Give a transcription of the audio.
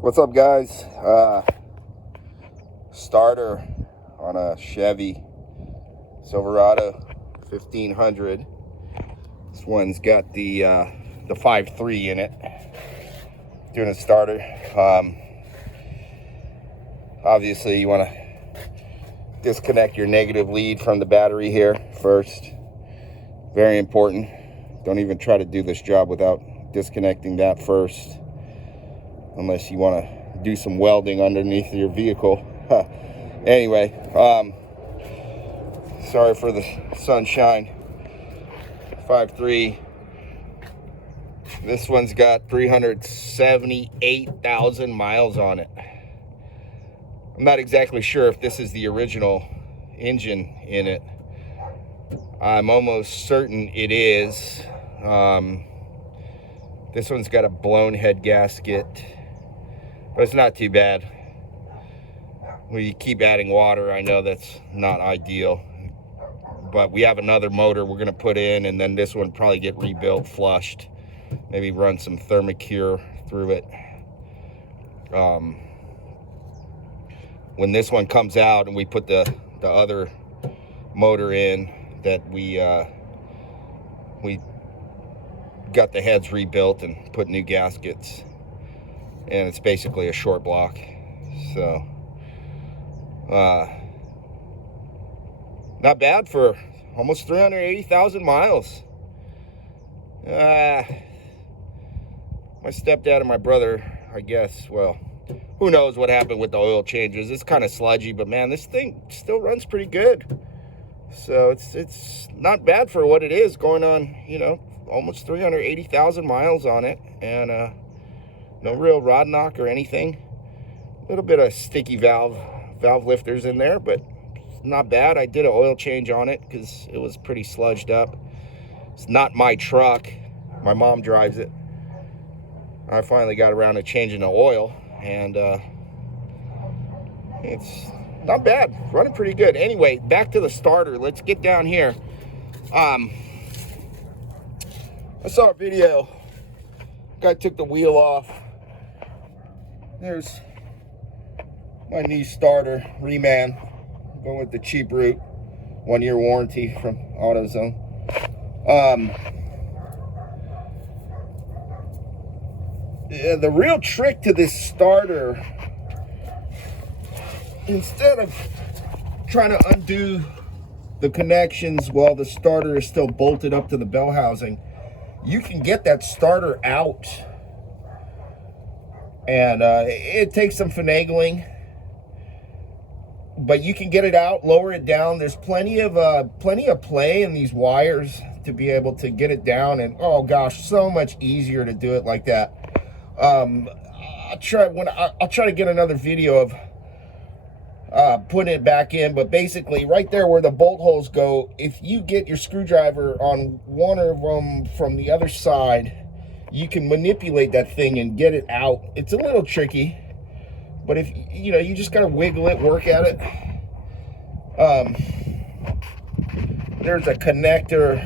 What's up, guys? Starter on a Chevy Silverado 1500. This one's got the 5.3 in it. Doing a starter. Obviously, you want to disconnect your negative lead from the battery here first. Very important. Don't even try to do this job without disconnecting that first, unless you want to do some welding underneath your vehicle. Anyway, sorry for the sunshine. 5.3. This one's got 378,000 miles on it. I'm not exactly sure if this is the original engine in it. I'm almost certain it is. This one's got a blown head gasket, but it's not too bad. We keep adding water. I know that's not ideal, but we have another motor we're gonna put in, and then this one probably get rebuilt, flushed, maybe run some thermocure through it. When this one comes out and we put the other motor in, that we got the heads rebuilt and put new gaskets, and it's basically a short block. So not bad for almost 380,000 miles. My stepdad and my brother, I guess, well, who knows what happened with the oil changes. It's kind of sludgy, but man, this thing still runs pretty good. So it's not bad for what it is, going on, you know, almost 380,000 miles on it, and no real rod knock or anything. A little bit of sticky valve lifters in there, but not bad. I did an oil change on it because it was pretty sludged up. It's not my truck. My mom drives it. I finally got around to changing the oil, and it's not bad. Running pretty good. Anyway, back to the starter. Let's get down here. I saw a video. Guy took the wheel off. There's my new starter, Reman. Going with the cheap route. 1-year warranty from AutoZone. The real trick to this starter, instead of trying to undo the connections while the starter is still bolted up to the bell housing, you can get that starter out, and it takes some finagling, but you can get it out, lower it down. There's plenty of play in these wires to be able to get it down, and oh gosh, so much easier to do it like that. I'll try to get another video of putting it back in, but basically right there where the bolt holes go, if you get your screwdriver on one of them from the other side, you can manipulate that thing and get it out. It's a little tricky, but if you know, you just gotta wiggle it, work at it. There's a connector